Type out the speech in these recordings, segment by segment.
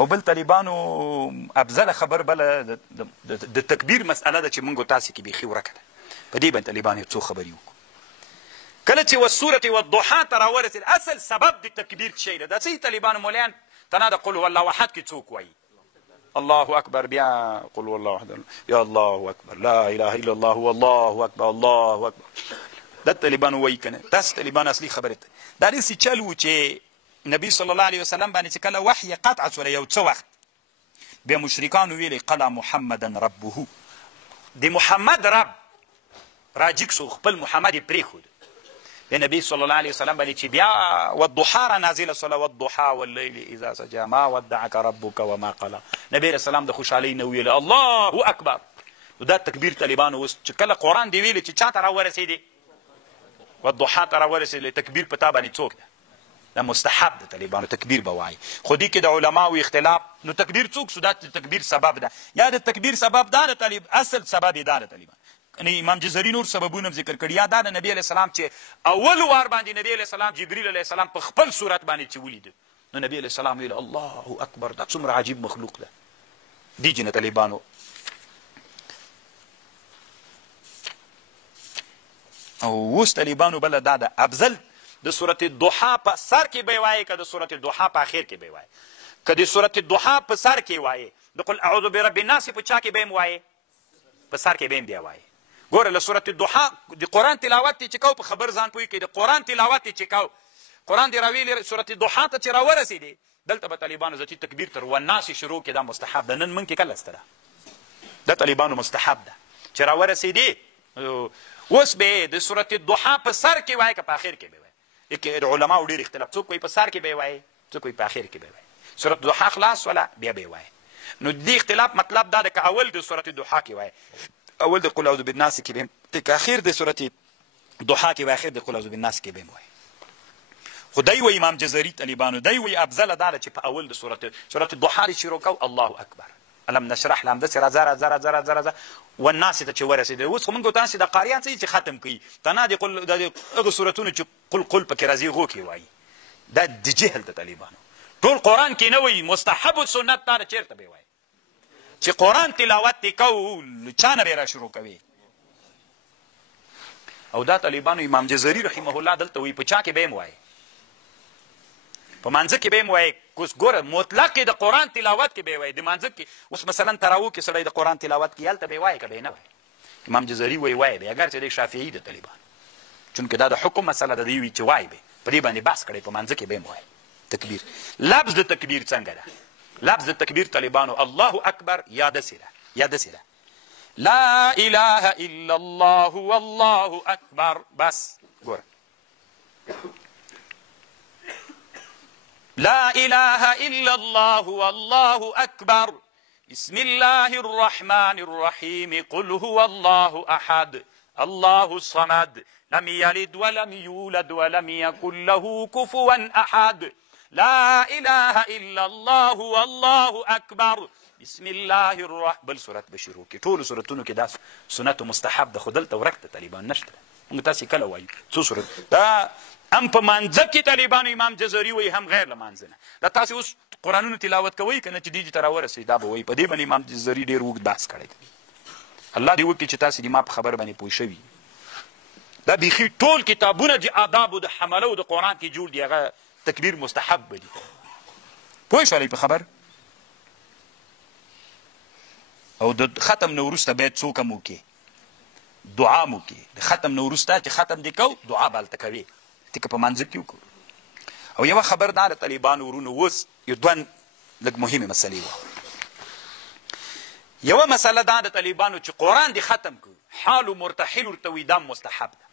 او بل طالبانو افضله خبر بله د تکبیر مسأله ده چې موږ تاسې کې بیخي ورکه ده. په دې باندې طالبانو یو څو خبرې وکړو. کله چې والسورة والضحا ته راورسېد اصل سبب د تکبیر شی ده. دا څه طالبانو مولیان تنا د قل هو الله احد کې څوک وایي الله اکبر بیا قل هو الله احد یا الله اکبر لا اله الا الله والله اکبر الله اکبر دا طالبانو وایي که نه. داسې طالبانو اصلي خبرې ته دا داسې چل و چې نبی صلی الله علیه وسلم باندې چې کله وحی قطع شوله یو څه وخت بیا مشرکانو ویلې قلا محمدا ربه د محمد رب راجګ شو خپل محمد یې پرېښود د نبی صلی الله علیه وسلم باندې چې بیا والضحا را نازله شوله والضحا واللیل اذا سجا ما ودعک ربک وما قلا. نبی علیه السلام د خوشحالۍ نه ویل الله اکبر. نو دا تکبیر طالبانو اوس چې کله قرآن دی ویلې چې چا ته راورسېدې والضحا ته راورسېدې تکبیر په تا باندې څوک ده؟ دا مستحب ده طالبانو تکبیر به وایي. خو دې کې د علماو اختلاف نو تکبیر څوک شو؟ دا د تکبیر سبب ده یا د تکبیر سبب دا ده اصل سبب یې دا ده طالبان. امام جزري نور سببونه هم ذکر کړي. یا دا د نبی علیه السلام چې اول وار باندې نبی علیه السلام جبریل علیه السلام په خپل صورت باندې چې ولیده نو نبی علیه السلام ویل الله اکبر. دا څومره عجیب مخلوق ده. دې جنه طالبانو او اوس طالبانو بله دا ده افضل د صورت الضحا په سر کې به یې وایې که د صورت الضحا په اخر کې به یې وایې. که د صورت الضحا په سر کې وایې د قل اعوذ برب الناس په چا کې به هم وایې په سر کې به هم بیا وایې. ګوره له صورت الضحا د قرآن تلاوت دی چې کو په خبر ځان پوهېږي د قرآن تلاوت دی چې کو قرآن دې راویلې صورت الضحا ته چې راورسېدې دلته به طالبانو ذاتي تکبیر تر والناس شروع کې دا مستحب ده. نن موږ کې کله سته ده دا طالبانو مستحب ده چې راورسېدې اوس به د صورت الضحا په سر کې وایې که په اخر کې به وایې. د علماو ډېر اختلاف څوک وایي په سر کې به یې وایې څوک وایي په اخر کې به یې وایې. صورت الضحا خلاص ولا بیا به یې وایې. نو دې اختلاف مطلب دا ده که اول د صورت الضحا کې وایې اول د قل اعوذ بالناس کې به هم که اخر د صورت ضحا کې وایې اخر د قل اعوذ بالناس کې به هم وایې. خو دی وایي امام جزري طالبانو دی وایي افضله دا ده چې په اول د صورت ضحا دې شروع کو الله اکبر الم نشرح له همداسې راځه راځه راځه راځه راځه والناس ته چې ورسېدې. اوس خو موږ تاسې د قاریان څه چې ختم کوي تنا د هغه صورتونو چې قل پکې راځي هغو کې وایي. دا د جهل د طالبانو ټول قرآن کې نه وایي مستحب و سنت تا چېرته به وایي چې قرآن تلاوت دې کو چا نه به یې را شروع کوي. او دا طالبانو امام جزري رحمه الله دلته وایي په چا کې به هم وایي په مانځه کې به هم وایي. اوس ګوره مطلق د قرآن تلاوت کې به یې وایي د مانځه کې اوس مثلا تراویح کې سړی د قرآن تلاوت کې هلته به یې وایي که به یې نه وایي. امام جزري وایي وایي به اگر چې دی شافعي د طالبان چونکې دا د حکم مسله ده دی وي چې وایي به په دې باندې بحث کړی په مانځه کې به هم وایي تکبیر. لفظ د تکبیر څنګه ده؟ لفظ د تکبیر طالبانو الله اکبر یا داسې ده یا داسې ده لا اله الا الله والله اکبر. بس ګوره لا اله الا الله والله اکبر بسم الله الرحمن الرحیم قل هو الله احد الله الصمد لم يلد ولم يولد ولم يكن له كفوا احد لا اله الا الله والله اکبر بسم الله الرحمن. بل صورت به شروع کړي ټولو صورتونو کې دا سنت مستحب ده خو دلته ورک د طالبان نشته. موږ تاسې کله وایو څو صورت دا هم په مانځه کې طالبانو امام جزري وایي هم غیر له مانځه نه. دا تاسې اوس قرآنونو تلاوت کوئ که نه چې دې ته راورسئ دا به وایي. په دې باندې امام جزري ډېر اوږد بحث کړی دی. الله دې وکړي چې تاسې د ما په خبر باندې پوه شوي. دا بیخي ټول کتابونه د آدابو د حملو د قرآن کې جوړ دي هغه تکبیر مستحب به دي. پوه شولئ په خبر؟ او د ختم نه وروسته باید څوک هم وکړي دعا م وکړي. د ختم نه وروسته چې ختم دې کو دعا به هلته کوې ته که په مانځه کې وکړو. او یوه خبر دا د طالبانو ورونو اوس یو دوه لږ مهمې مسلې وه. یوه مسله دا د طالبانو چې قرآن دې ختم کړو حال مرتحل ورته وایي دا مستحب ده.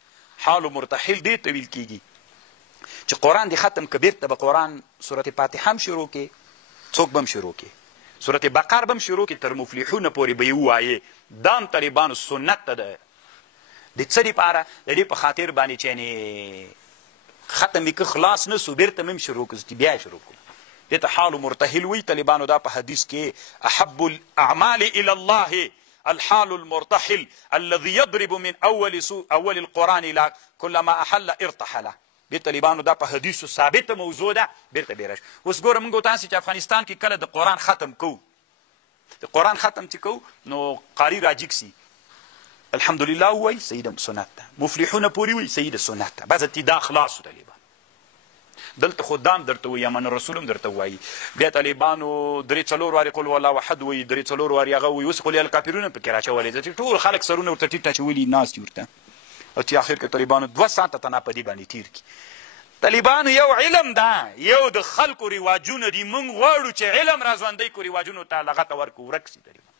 حال مرتحل دې ته ویل کېږي چې قرآن دې ختم که بیرته به قرآن صورت فاتحه هم شروع کړي څوک به هم شروع کړي صورت بقر به هم شروع کړي تر مفلحونه پورې به یې ووایې. دا هم طالبانو سنت ته ده. د څه دپاره د دې په خاطر باندې چې یعنې ختم یې که خلاص نه سو بیرته مې هم شروع کړو چې بیا یې شروع کړو. دې ته حال مرتحل وایي. طالبانو دا په حدیث کې احب الاعمال الى الله الحال المرتحل الذي يضرب من اول القرآن الى كلما احل ارتحله. بیا طالبانو دا په حدیثو ثابته موضوع ده بیرته بیا راشي. اوس ګوره موږ تاسې چې افغانستان کې کله د قرآن ختم کوو، د قرآن ختم چې کوو نو قاري راجیګ سي الحمدلله ووایي صحیح د سنت ده، مفلحونه پورې وایي صحیح د سنت ده، بعض دا خلاصو طالبان. دلته خو دام درته وایي، امان الرسول هم درته وایي. بیا طالبانو درې څلور وارې قل والله احد وایي، درې څلور وارې هغه وایي. اوس قل الکافرون پکې راچولې ده چې ټول خلک سرونه ورته ټیټ اچولي ناست دي ورته، او چې اخر کې طالبانو 2 ساعته تنا په دې باندې تیر کړي. طالبانو یو علم ده، یو د خلکو رواجونه دي. موږ غواړو چې علم را ژوندی کړو، رواجونو ته لغته ورکړو، ورک سي. طالبان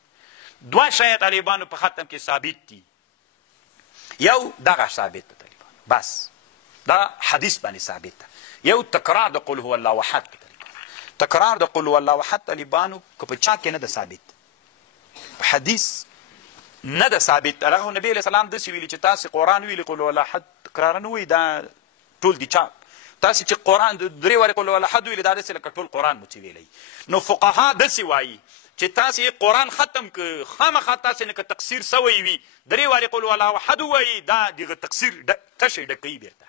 2 شیه طالبانو په ختم کې ثابت دي. یو دغه ثابت ده طالبانو، بس دا حدیث باندې ثابت ده. یو تکرار د قل هو الله احد کې طالبانو، تکرار د قل هو الله احد طالبانو که په چا کې نه ده ثابت، په حدیث نه ده ثابت. هغه نبی علیه السلام داسې ویلي چې تاسې قرآن ویلي قل هو الله احد تکرار نه وایي، دا ټول دي چاپ. تاسې چې قرآن 3 وارې قل هو الله احد ویلي دا داسې لکه ټول قرآن مو چې ویلی. نو فقها داسې وایي چې تاسې قرآن ختم که خامخا تاسې نه که تقصیر سوی وي 3 وارې قل هو الله احد ووایي، دا دغه تقصیر تشی ډکوي بیرته.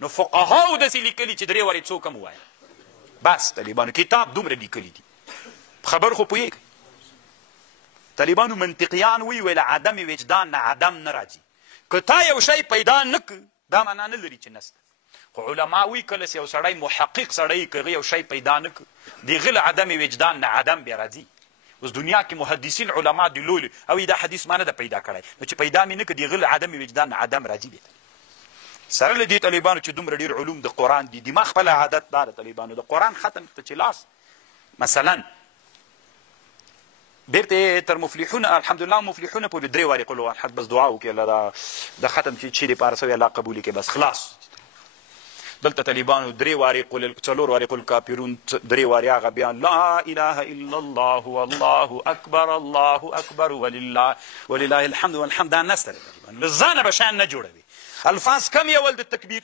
نو فقهاو داسې لیکلي چې 3 وارې څوک هم ووایه. بس طالبانو کتاب دومره لیکلي دي، خبر خو پوهېږئ. طالبانو منطقیان وی له عدم وجدان نه عدم نه راځي. که تا یو شی پیدا نه که دا معنا نه لري چې نسته. خو علما وی کله چې یو سړی محقق سړی که هغه یو شی پیدا نه که د هغه له عدم وجدان نه عدم بیا راځي. اوس دنیا کې محدثین علما دي لولي او دا حدیث ما نه ده پیدا کړی، نو چې پیدا مې نه که د هغه له عدم وجدان نه عدم راځي. بیا سره له دې طالبانو چې دومره ډېر علوم د قرآن دي، دماغ خپله عادت دا ده طالبانو د قرآن ختم ته چې لاس مثلا بیرته تر مفلحون الحمدلله مفلحون پورې 3 وارې قل هو احد بس دعا وکړي الله د ختم چې دپاره سوی الله قبول کړي بس خلاص. دلته طالبانو 3 وارې قل 4 وارې قل کافرون 3 وارې هغه بیا لا اله الا الله والله اکبر الله اکبر ولله الحمد والحمد دا نسته له ځانه به شیان نه جوړوي. الفاظ کم یول د تکبیر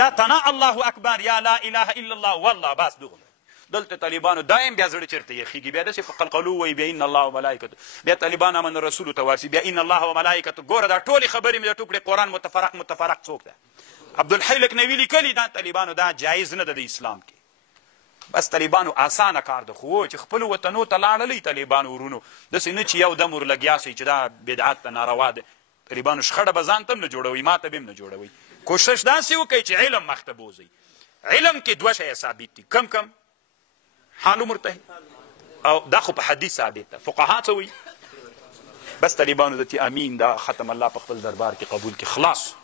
یا تنا الله اکبر یا لا اله الا الله والله بس دغه. دلته طالبانو دایم بیا زړه چېرته یخېږي، بیا داسې په قلقلو وایي بیا ان الله وملائکته، بیا طالبان امن رسولو ته ورسي بیا ان الله وملائکته. ګوره دا ټولې خبرې مې د ټوکړې قرآن متفرق څوک ده؟ عبدالحی لکنوي لیکلي دا طالبانو دا جایز نه ده د اسلام کې. بس طالبانو اسانه کار ده، خو چې خپلو وطنو ته لاړلی طالبانو ورونو داسې نه چې یو دم ورلګیا سئ چې دا بدعت ده ناروا ده. طالبانو شخړه به ځان ته هم نه جوړوئ، ما ته به هم نه جوړوئ. کوشش داسې وکئ چې علم مخته بوځئ. علم کې 2 شیه ثابت دي. کم حال مرتهی او دا خو په حدیث ثابت ده. فقها څه وایي؟ بس طالبانو دتي امین دا ختم الله په خپل دربار کې قبول کړي خلاص.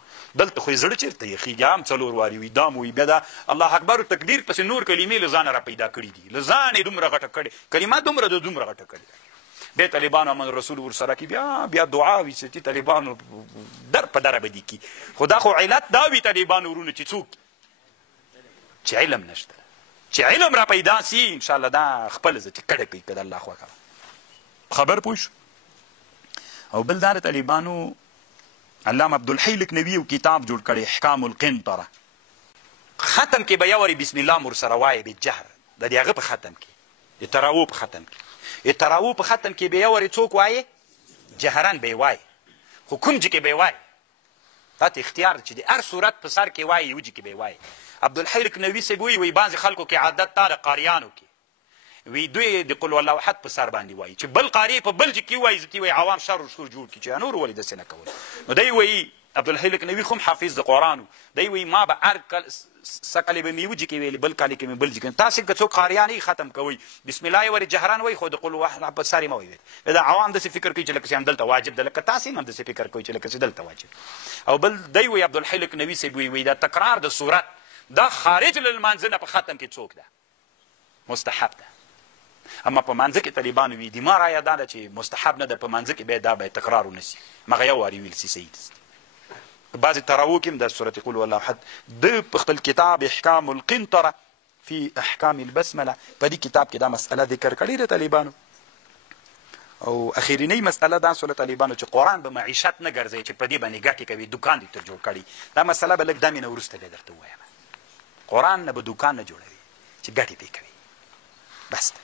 دلته خو یې زړه چېرته یخېږي، هم 4 وارې وي دا م وي بیا دا الله اکبر و تکبیر پسې نور کلمې له ځانه را پیدا کړي دي، له ځان یې دومره غټه کړې کلمات دومره غټه کړې. بیا طالبانو امن رسول ورسره کړي بیا دعا وي چې طالبانو در په دره به دي کي. خو دا خو علت دا وي طالبانو ورونو چې څوک چې علم نشته، چې علم را پیدا سي انشاءالله دا خپل زه چې کډه کوي که د الله خوښه خبر پوه شو. او بل دا د طالبانو علامه عبدالحی لکنوي یو کتاب جوړ کړی احکام القنطره. ختم کې به یو وارې بسم الله ورسره وایې بالجهر، د دې هغه په ختم کې د تراو په ختم کې تراو په ختم کې به یو وارې څوک وایې جهرن به یې وایې، خو کوم جې کې به یې وایې تا ته اختیار چې د هر صورت په سر کې وایې یو جې کې به یې وایې. عبدالحی لکنوي صاحب وایي بعضې خلکو کې عادت تا د قاریانو کې وی دوی د قل والله احد په سر باندې وایي چې بل قاري په بل جې کې وایي ځکې وایي عوام شر جوړ کړي چې نور ولې داسې نه کول. نو دی وایي عبدالحی لکنوي خو هم حافظ د قرآن دی وایي ما به هر سکلې به مې یو جې کې ویلې بل کالې کې مې بل جې کې. تاسې که څوک قاریان ختم کوئ بسم الله یې ورې جهران وایي خو د قل واحد په سر یې مه وایي. دا عوام داسې فکر کوي چې لکه چې دلته واجب ده، لکه تاسې هم داسې فکر کوئ چې لکه چې دلته واجب. او بل دی وایي عبدالحی لکنوي صاحب وایي دا تکرار د صورت دا خارج له لمانځه نه په ختم کې څوک ده مستحب ده. اما په مانځه کې طالبانو وي دما رایه دا ده چې مستحب نه ده، په مانځه کې باید دا باید تکرار ونه سي، مغه یو وارې ویل سي صحیح ده. بعضې تراو کې هم د سورت قل والله احد د په خپل کتاب احکام القنطره فی احکام البسمله په دې کتاب کې دا مسئله ذکر کړې ده طالبانو. او اخرینۍ مسئله دا سوله طالبانو چې قرآن به معیشت نه ګرځوي چې په دې باندې ګټې کوي، دوکان دې تر جوړ کړي. دا مسئله به لږ دا مې نه وروسته بیا درته ووایم. قرآن نه به دوکان نه جوړوي چې ګټې پې کوي بس ده.